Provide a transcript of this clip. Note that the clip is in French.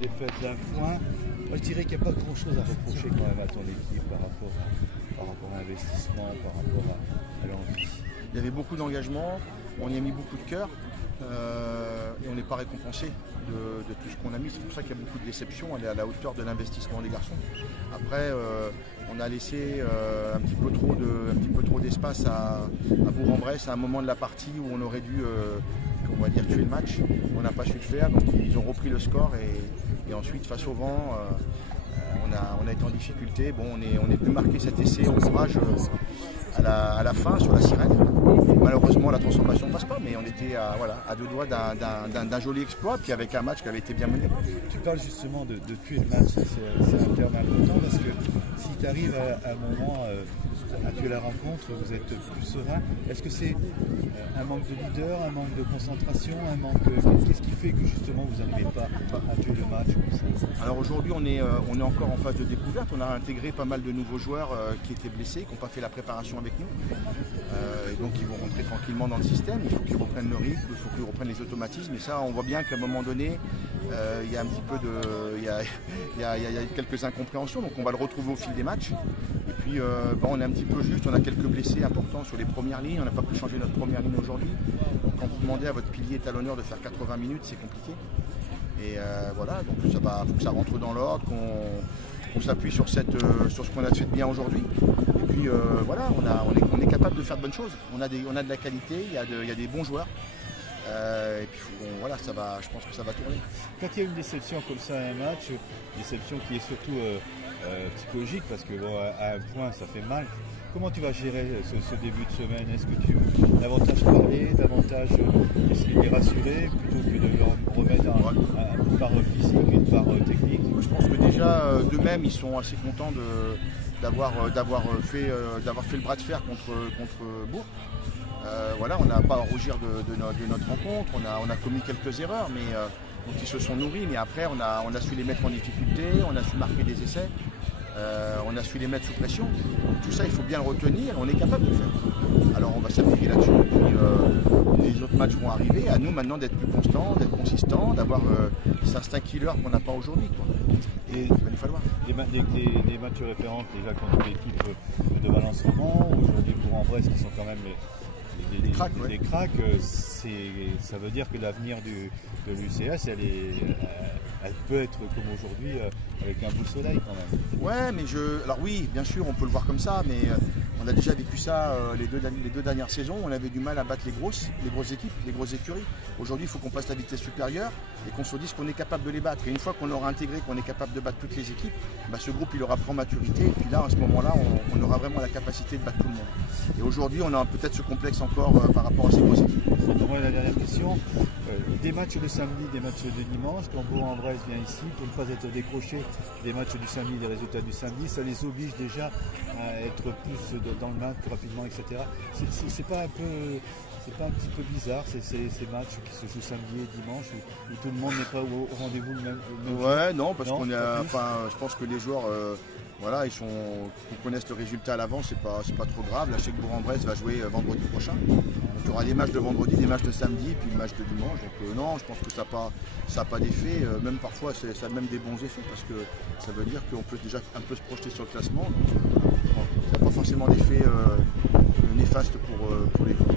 défaite d'un point. Moi, je dirais qu'il n'y a pas grand-chose à reprocher quand même à ton équipe par rapport à l'investissement, par rapport à l'envie. Il y avait beaucoup d'engagement, on y a mis beaucoup de cœur et on n'est pas récompensé de tout ce qu'on a mis. C'est pour ça qu'il y a beaucoup de déceptions. Elle est à la hauteur de l'investissement des garçons. Après, on a laissé un petit peu trop d'espace à Bourg-en-Bresse à un moment de la partie où on aurait dû on va dire tuer le match. On n'a pas su le faire, donc ils ont repris le score et ensuite face au vent, on a été en difficulté. Bon, on est venu marquer cet essai au courage à la fin sur la sirène. Malheureusement la transformation ne passe pas, mais on était à deux doigts d'un joli exploit, puis avec un match qui avait été bien mené. Tu parles justement de tuer le match, c'est un terme important parce que si tu arrives à un moment à tuer la rencontre, vous êtes plus serein. Est-ce que c'est un manque de leader, un manque de concentration, qu'est-ce qui fait que justement vous n'arrivez pas à tuer le match comme ça? Alors aujourd'hui on est encore en phase de découverte, on a intégré pas mal de nouveaux joueurs qui étaient blessés, qui n'ont pas fait la préparation avec nous. Et donc ils vont rentrer tranquillement dans le système, il faut qu'ils reprennent le rythme, il faut qu'ils reprennent les automatismes, et ça on voit bien qu'à un moment donné il y a un petit peu il y a quelques incompréhensions, donc on va le retrouver au fil des matchs. Et puis on est un petit peu juste, on a quelques blessés importants sur les premières lignes, on n'a pas pu changer notre première ligne aujourd'hui. Quand vous demandez à votre pilier étalonneur de faire 80 minutes, c'est compliqué. Et voilà, donc il faut que ça rentre dans l'ordre, qu'on s'appuie sur ce qu'on a fait de bien aujourd'hui. Et puis voilà, on est capable de faire de bonnes choses. On a de la qualité, il y a des bons joueurs. Et puis voilà, je pense que ça va tourner. Quand il y a une déception comme ça à un match, déception qui est surtout psychologique, parce que bon, à un point ça fait mal. Comment tu vas gérer ce début de semaine? Est-ce que tu davantage parler, davantage essayer de les rassurer, plutôt que de leur remettre une part physique, une part technique? Je pense que déjà d'eux-mêmes ils sont assez contents d'avoir fait le bras de fer contre Bourg. Voilà, on n'a pas à rougir de notre rencontre, on a commis quelques erreurs, mais donc ils se sont nourris, mais après on a su les mettre en difficulté, on a su marquer des essais, on a su les mettre sous pression. Donc, tout ça il faut bien le retenir, on est capable de le faire. Alors on va s'appuyer là-dessus, et puis les autres matchs vont arriver, à nous maintenant d'être plus constants, d'être consistants, d'avoir cet instinct killer qu'on n'a pas aujourd'hui. Et il va nous falloir. Des matchs référents déjà contre l'équipe de Valence-Roman, aujourd'hui pour Bourg-en-Bresse qui sont quand même des cracks, ça veut dire que l'avenir de l'UCS, elle peut être comme aujourd'hui avec un beau soleil quand même. Ouais, mais alors oui, bien sûr, on peut le voir comme ça, mais on a déjà vécu ça les deux dernières saisons. On avait du mal à battre les grosses équipes, les grosses écuries. Aujourd'hui, il faut qu'on passe la vitesse supérieure et qu'on se dise qu'on est capable de les battre. Et une fois qu'on aura intégré qu'on est capable de battre toutes les équipes, ce groupe il aura pris en maturité. Et puis là, à ce moment-là, on aura vraiment la capacité de battre tout le monde. Et aujourd'hui, on a peut-être ce complexe encore par rapport à ces grosses équipes. Moi, la dernière question, des matchs le samedi, des matchs de dimanche, quand Bourg-en-Bresse vient ici, pour ne pas être décroché des matchs du samedi, des résultats du samedi, ça les oblige déjà à être plus dans le match plus rapidement, etc. C'est pas un petit peu bizarre ces matchs qui se jouent samedi et dimanche où tout le monde n'est pas au rendez-vous le même Ouais, non, parce qu'on je pense que les joueurs voilà, ils connaissent le résultat à l'avance, c'est pas trop grave. Là, je sais que Bourg-en-Bresse va jouer vendredi prochain. Donc, il y aura des matchs de vendredi, des matchs de samedi, puis le match de dimanche. Donc non, je pense que ça n'a pas d'effet. Même parfois, ça a même des bons effets, parce que ça veut dire qu'on peut déjà un peu se projeter sur le classement. Donc, ça n'a pas forcément d'effet néfaste pour les joueurs.